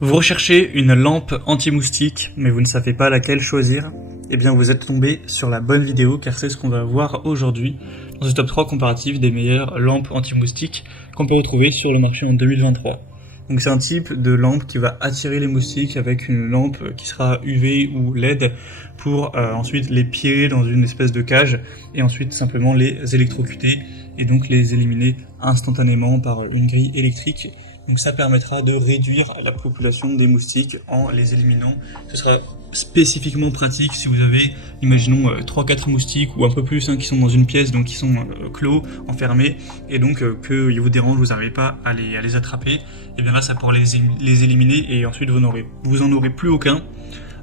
Vous recherchez une lampe anti-moustique, mais vous ne savez pas laquelle choisir? Eh bien, vous êtes tombé sur la bonne vidéo, car c'est ce qu'on va voir aujourd'hui dans ce top 3 comparatif des meilleures lampes anti-moustiques qu'on peut retrouver sur le marché en 2023. Donc c'est un type de lampe qui va attirer les moustiques avec une lampe qui sera UV ou LED pour ensuite les piéger dans une espèce de cage et ensuite simplement les électrocuter et donc les éliminer instantanément par une grille électrique. Donc ça permettra de réduire la population des moustiques en les éliminant. Ce sera spécifiquement pratique si vous avez, imaginons, 3-4 moustiques ou un peu plus qui sont dans une pièce, donc qui sont clos, enfermés, et donc qu'ils vous dérangent, vous n'arrivez pas à les attraper. Et bien là, ça pourra les éliminer et ensuite vous en aurez plus aucun.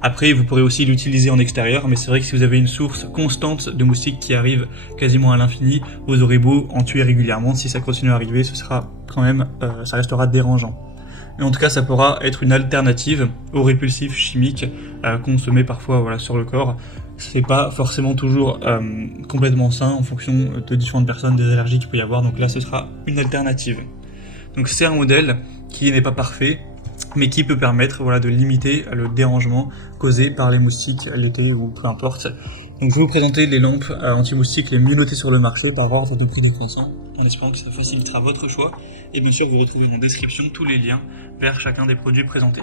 Après, vous pourrez aussi l'utiliser en extérieur, mais c'est vrai que si vous avez une source constante de moustiques qui arrive quasiment à l'infini, vous aurez beau en tuer régulièrement, si ça continue à arriver, ce sera quand même, ça restera dérangeant. Mais en tout cas, ça pourra être une alternative aux répulsifs chimiques qu'on se met parfois sur le corps. C'est pas forcément toujours complètement sain en fonction de différentes personnes, des allergies qu'il peut y avoir, donc là ce sera une alternative. Donc c'est un modèle qui n'est pas parfait, mais qui peut permettre de limiter le dérangement causé par les moustiques l'été ou peu importe. Donc je vais vous présenter les lampes anti-moustiques les mieux notées sur le marché par ordre de prix décroissant, en espérant que ça facilitera votre choix. Et bien sûr, vous retrouvez en description tous les liens vers chacun des produits présentés.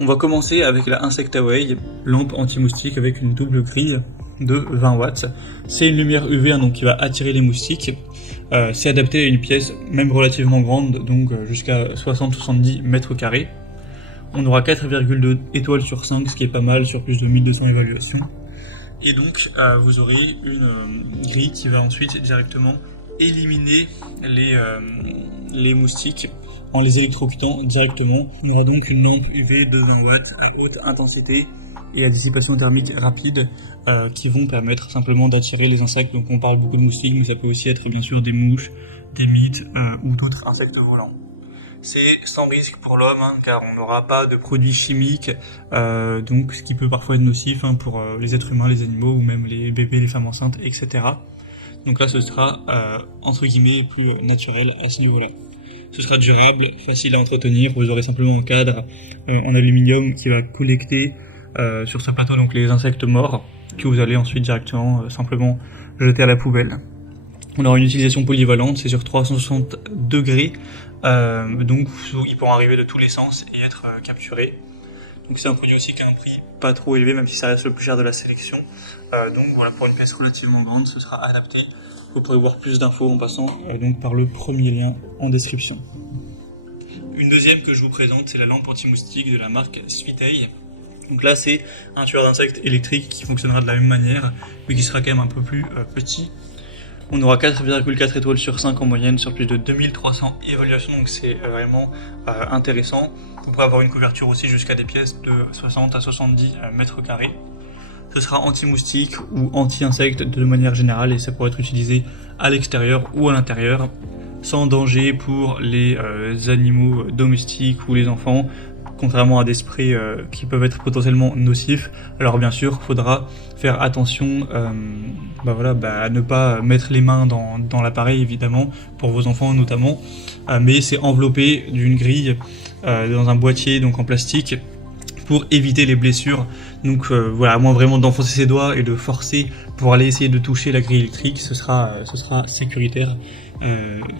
On va commencer avec la Insectaway, lampe anti-moustique avec une double grille de 20 watts. C'est une lumière UV donc qui va attirer les moustiques. C'est adapté à une pièce même relativement grande, donc jusqu'à 60-70 mètres carrés. On aura 4,2 étoiles sur 5, ce qui est pas mal sur plus de 1200 évaluations. Et donc vous aurez une grille qui va ensuite directement éliminer les moustiques en les électrocutant directement. On aura donc une lampe UV de 20 watts à haute intensité et à dissipation thermique rapide qui vont permettre simplement d'attirer les insectes. Donc on parle beaucoup de moustiques, mais ça peut aussi être bien sûr des mouches, des mites ou d'autres insectes volants. C'est sans risque pour l'homme car on n'aura pas de produits chimiques, donc ce qui peut parfois être nocif pour les êtres humains, les animaux ou même les bébés, les femmes enceintes, etc. Donc là ce sera entre guillemets plus naturel à ce niveau-là. Ce sera durable, facile à entretenir, vous aurez simplement un cadre en aluminium qui va collecter sur ce plateau donc les insectes morts que vous allez ensuite directement simplement jeter à la poubelle. On aura une utilisation polyvalente, c'est sur 360 degrés, donc ils pourront arriver de tous les sens et être capturés. Donc c'est un produit aussi qui a un prix pas trop élevé, même si ça reste le plus cher de la sélection. Donc voilà, pour une pièce relativement grande, ce sera adapté. Vous pourrez voir plus d'infos en passant donc par le premier lien en description. Une deuxième que je vous présente, c'est la lampe anti-moustique de la marque Switei. Donc là, c'est un tueur d'insectes électrique qui fonctionnera de la même manière, mais qui sera quand même un peu plus petit. On aura 4,4 étoiles sur 5 en moyenne sur plus de 2300 évaluations, donc c'est vraiment intéressant. On pourrait avoir une couverture aussi jusqu'à des pièces de 60 à 70 mètres carrés. Ce sera anti-moustique ou anti-insecte de manière générale et ça pourrait être utilisé à l'extérieur ou à l'intérieur, sans danger pour les animaux domestiques ou les enfants, contrairement à des sprays qui peuvent être potentiellement nocifs. Alors bien sûr, il faudra faire attention à ne pas mettre les mains dans l'appareil évidemment, pour vos enfants notamment, mais c'est enveloppé d'une grille dans un boîtier donc en plastique pour éviter les blessures. Donc à moins vraiment d'enfoncer ses doigts et de forcer pour aller essayer de toucher la grille électrique, ce sera sécuritaire.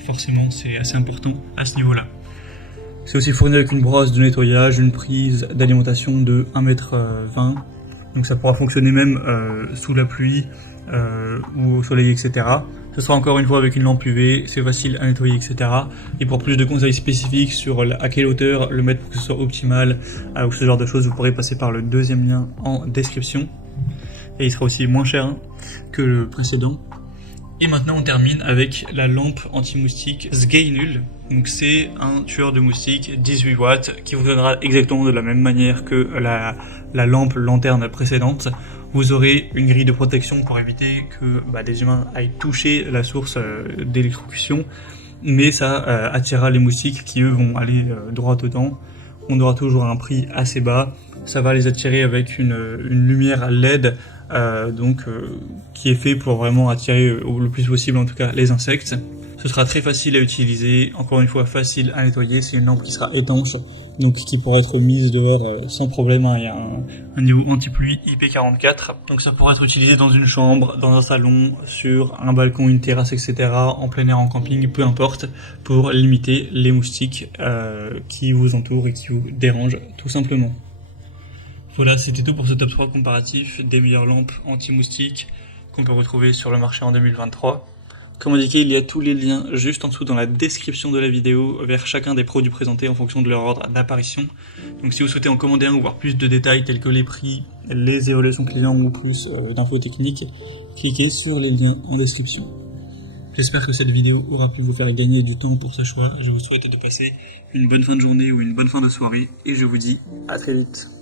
Forcément, c'est assez important à ce niveau-là. C'est aussi fourni avec une brosse de nettoyage, une prise d'alimentation de 1,20 m. Donc ça pourra fonctionner même sous la pluie ou au soleil, etc. Ce sera encore une fois avec une lampe UV, c'est facile à nettoyer, etc. Et pour plus de conseils spécifiques sur à quelle hauteur le mettre pour que ce soit optimal ou ce genre de choses, vous pourrez passer par le deuxième lien en description. Et il sera aussi moins cher que le précédent. Et maintenant on termine avec la lampe anti-moustique Sgainul. Donc c'est un tueur de moustiques 18 watts qui fonctionnera exactement de la même manière que la lampe lanterne précédente. Vous aurez une grille de protection pour éviter que des humains aillent toucher la source d'électrocution, mais ça attirera les moustiques qui eux vont aller droit dedans. On aura toujours un prix assez bas. Ça va les attirer avec une lumière LED qui est fait pour vraiment attirer le plus possible en tout cas les insectes. Ce sera très facile à utiliser, encore une fois facile à nettoyer, c'est une lampe qui sera étanche, donc qui pourra être mise dehors sans problème, hein. Il y a un niveau anti-pluie IP44, donc ça pourra être utilisé dans une chambre, dans un salon, sur un balcon, une terrasse, etc., en plein air, en camping, peu importe, pour limiter les moustiques qui vous entourent et qui vous dérangent tout simplement. Voilà, c'était tout pour ce top 3 comparatif des meilleures lampes anti-moustiques qu'on peut retrouver sur le marché en 2023. Comme indiqué, il y a tous les liens juste en dessous dans la description de la vidéo vers chacun des produits présentés en fonction de leur ordre d'apparition. Donc si vous souhaitez en commander un ou voir plus de détails tels que les prix, les évaluations clients ou plus d'infos techniques, cliquez sur les liens en description. J'espère que cette vidéo aura pu vous faire gagner du temps pour ce choix. Je vous souhaite de passer une bonne fin de journée ou une bonne fin de soirée et je vous dis à très vite.